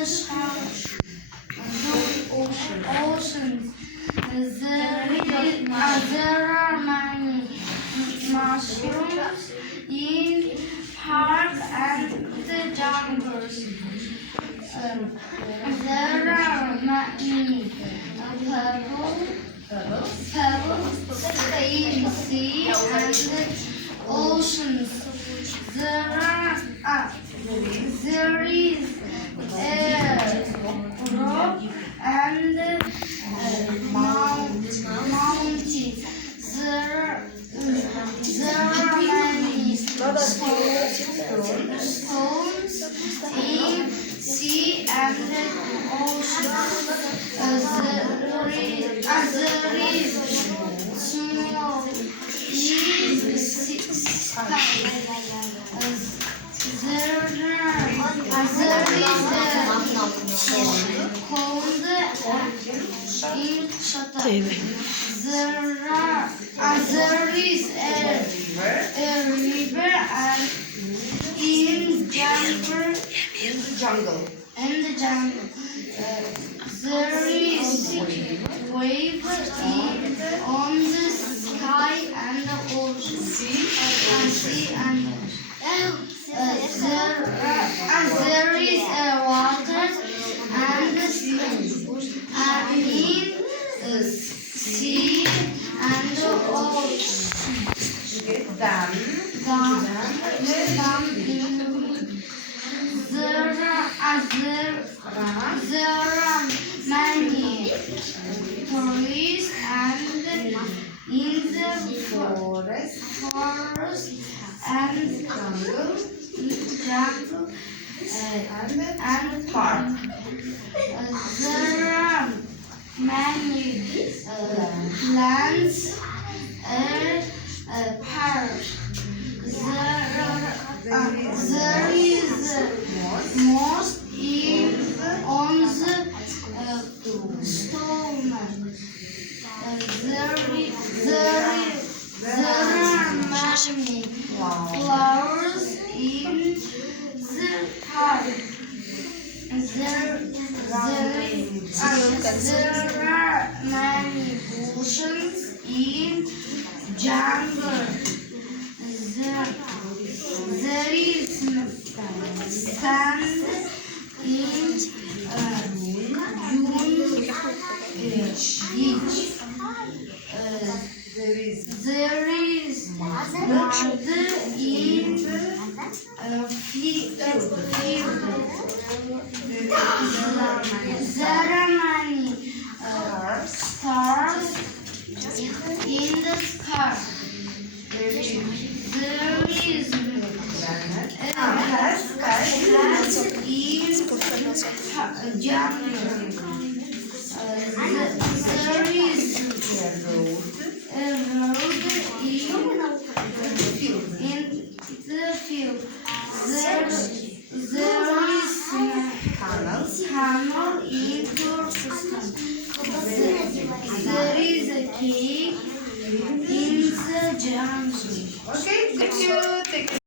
the showers, the oceans. There are many mushrooms in park and the jungles. There are many pebbles in sea and oceans. There is a rock and mountains. There are many stones in sea and ocean. There is snow in sky. There is cold in shutter. There is a river and in the jungle. There is wave on the sky and the ocean. Sea and there is water and streams. And in sea and ocean. There are many trees and in the forest and jungle and park. There are many plants and parks. There is moss on the stone. There are many flowers in the park. There are many bushes in jungle. There is sand in beach. There is mud in field. There are many stars in the sky. There is in jungle. There is a road in the field. There is tunnel in the system. There is a cave in the jungle. Okay, thank you.